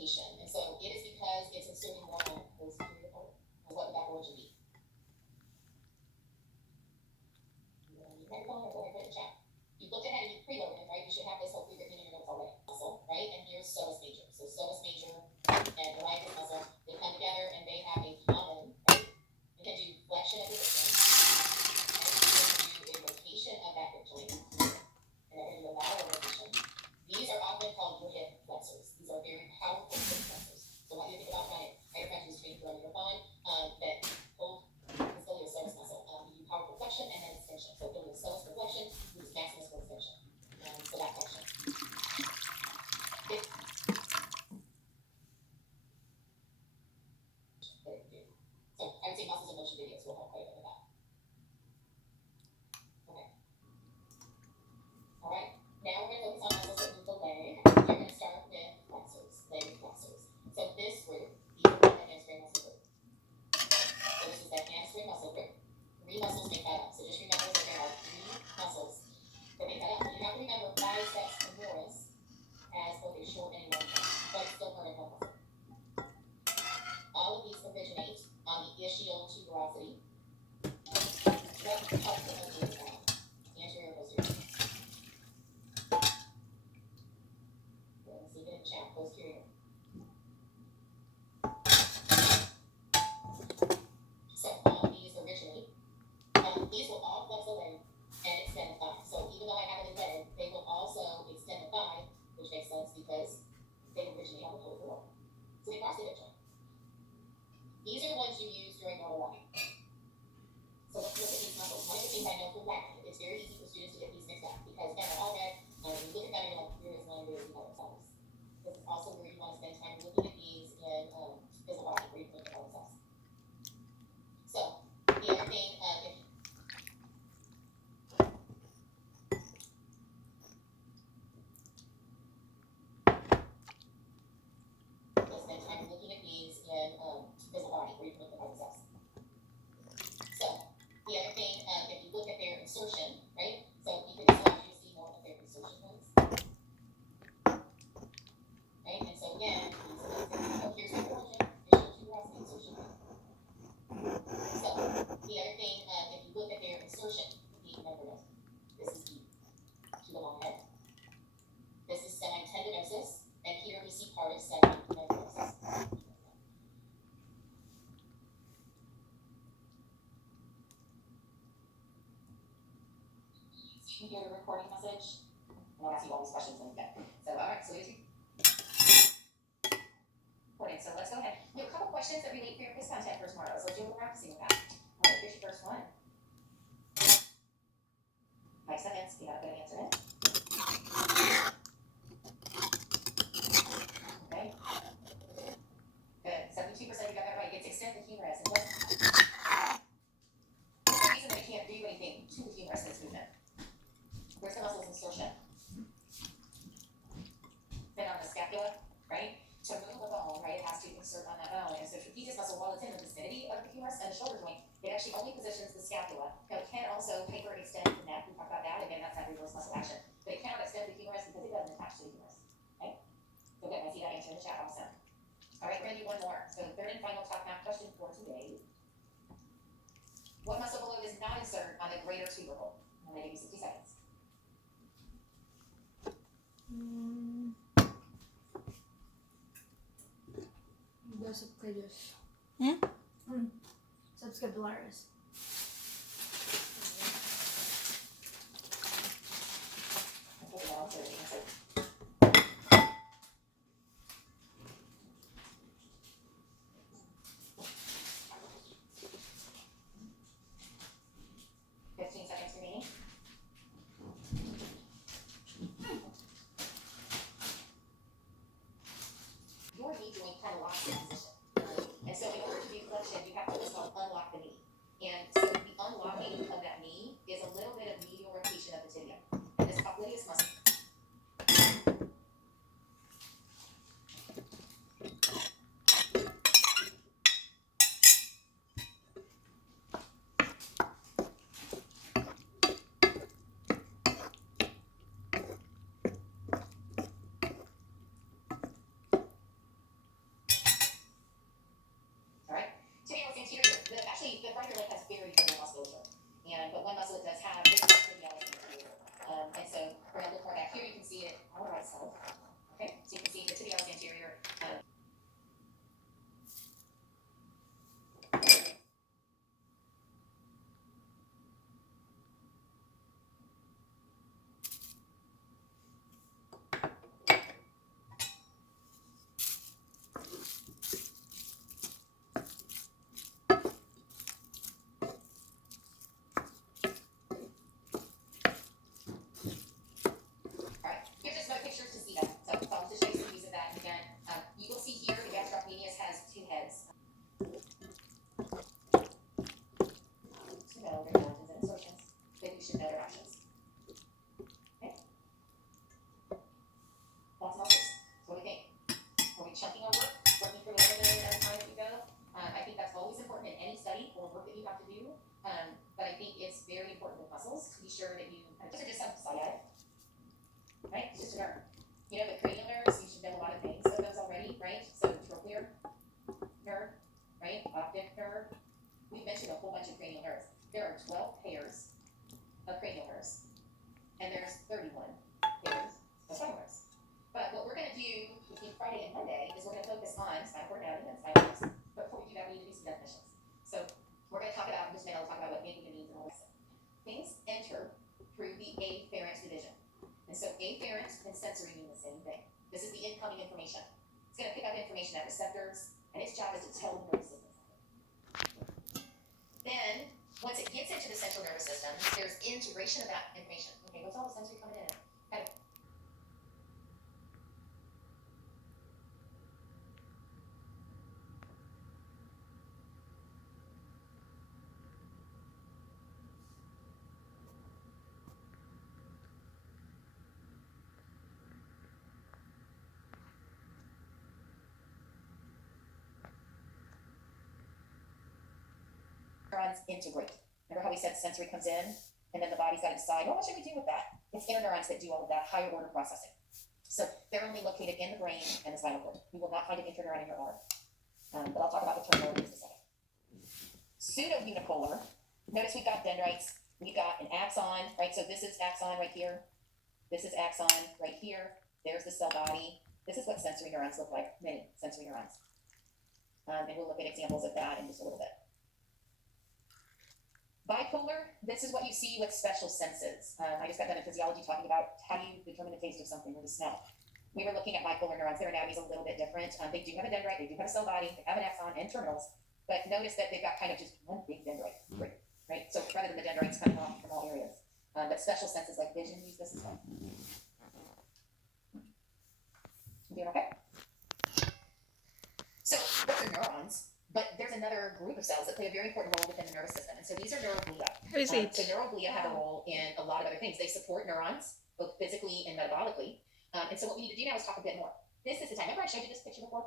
rotation. And so it is because it's inserting more on posterior pole is what the back word should be. You looked ahead and you preloaded it, right? You should have this hopefully written in your notes already. Muscle, right? And here's psoas major. So psoas major and the right muscle, they come together and they have a common, right? You can do flexion of the hip joint, right? You can do a rotation of that hip joint, and then you do a lateral rotation. These are often called your hip flexors. These are very powerful hip flexors. So what do you think about trying it? I recommend you screen through on your phone that hold the iliopsoas muscle. You do powerful flexion and then extension. So iliopsoas for flexion, use maximus for extension. So that flexion. So I would say muscles in motion videos will help quite a bit with that. Okay. All right. Now we're going to focus on muscles that move the leg. We're going to start with flexors, leg flexors. So this group, these are the hamstring muscle group. So this is the hamstring muscle group. 3 muscles make that up. So just remember that there are 3 muscles that make that up. You have to remember biceps femoris as both a short and a long term, but it's still part of one muscle. All of these originate on the ischial tuberosity. What helps the muscle is down? Anterior or posterior? Let's see, get in chat, posterior. So all of these originate. These will all flex the leg and extend the thigh. So even though I have it in leg, they will also extend the thigh, which makes sense because they originate on the whole floor. So they cross the hip joint. These are the ones you use during normal walking. So let's look at these muscles. One of the things I know for walking, it's very easy for students to get these mixed up because again, they're all red. When you look at them, you're like, where is one, where is the other cells? This is also where you want to spend time looking at these in physical body, where you can look at all the cells. So the other thing, if you'll spend time looking at these in physical body, where you can look at all the cells. So the other thing, if you look at their insertion, right? So you can allow you to see more of their insertion points. Right? And so again, here's the origin, visual tuberosity insertion point. So the other thing, if you look at their insertion, remember this. This is deep to the long head. This is semitendinosus, and here we see part of semitendinosus. You hear the recording message? And I'll ask you all these questions when we get. So, all right, so here's your recording. So let's go ahead. We have a couple questions that relate to your quiz content for tomorrow. So let's do a little practicing with that. All right, here's your first one. 5 seconds. You got a good answer in. Okay. Good. 72% you got that right. It's extend the humerus. And what? The reason that we can't do anything to the humerus in this movement. Where's the muscle's insertion? Then on the scapula, right? To move a bone, right, it has to insert on that bone. And so trapezius muscle, while it's in the vicinity of the humerus and the shoulder joint, it actually only positions the scapula. Now, it can also hyperextend the neck. We talked about that. Again, that's that reverse muscle action. But it cannot extend the humerus because it doesn't attach to the humerus. Okay? So good. I see that answer in the chat. Awesome. All right, we're going to do one more. So the third and final top math question for today. What muscle below does not insert on the greater tubercle? I'm going to give you 60 seconds. Subclavius. Subscapularis. Your knee joint kind of locks in position. And so in order to do flexion, you have to what's called unlock the knee. And so the unlocking of that knee is a little bit of medial rotation of the tibia. And this popliteus muscle. part of your leg has very little musculature, but one muscle it does have is the brachialis anterior. And so, we're going to look more back here. You can see it on the right side. Okay, so you can see the tibialis anterior. Here's just another picture to see that. So I'll just show you some views of that. And again, you will see here the abstract medius has two heads. To know their mountains and insertions, then you should know their actions. Okay? Lots of muscles. So what do you think? Are we chunking our work? Working through a little bit at a time as we go? I think that's always important in any study or work that you have to do. But I think it's very important with muscles to be sure that you kind of, those are just some sciatic. Right? It's just a nerve. You know, the cranial nerves, you should know a lot of names of those already, right? So trochlear nerve, right? Optic nerve. We've mentioned a whole bunch of cranial nerves. There are 12 pairs of cranial nerves, and there's 31 pairs of spinal nerves. But what we're going to do between Friday and Monday is we're going to focus on spinal cord anatomy and spinal nerves. But before we do that, we need to do some definitions. So we're going to talk about, in just a minute, I'll talk about what ganglion means and all that stuff. Things enter through the afferent division. And so afferent and sensory mean the same thing. This is the incoming information. It's going to pick up information at receptors, and its job is to tell the nervous system something. Then, once it gets into the central nervous system, there's integration of that information. Okay, what's all the sensory coming in? Kind of neurons integrate. Remember how we said sensory comes in, and then the body's got to decide, well, what should we do with that? It's interneurons that do all of that higher order processing. So they're only located in the brain and the spinal cord. You will not find an interneuron in your arm. But I'll talk about the terminal in just a second. Pseudo-unipolar. Notice we've got dendrites. We've got an axon, right? So this is axon right here. This is axon right here. There's the cell body. This is what sensory neurons look like, many sensory neurons. And we'll look at examples of that in just a little bit. Bipolar, this is what you see with special senses. I just got done in physiology talking about how do you determine the taste of something or the smell. We were looking at bipolar neurons. Their anatomy is a little bit different. They do have a dendrite, they do have a cell body, they have an axon and terminals, but notice that they've got kind of just one big dendrite, right? So rather than the dendrites coming off from all areas. But special senses like vision use this as well. You doing okay? So those are neurons. But there's another group of cells that play a very important role within the nervous system. And so these are neuroglia. So neuroglia have a role in a lot of other things. They support neurons, both physically and metabolically. And so what we need to do now is talk a bit more. This is the time. Remember I showed you this picture before?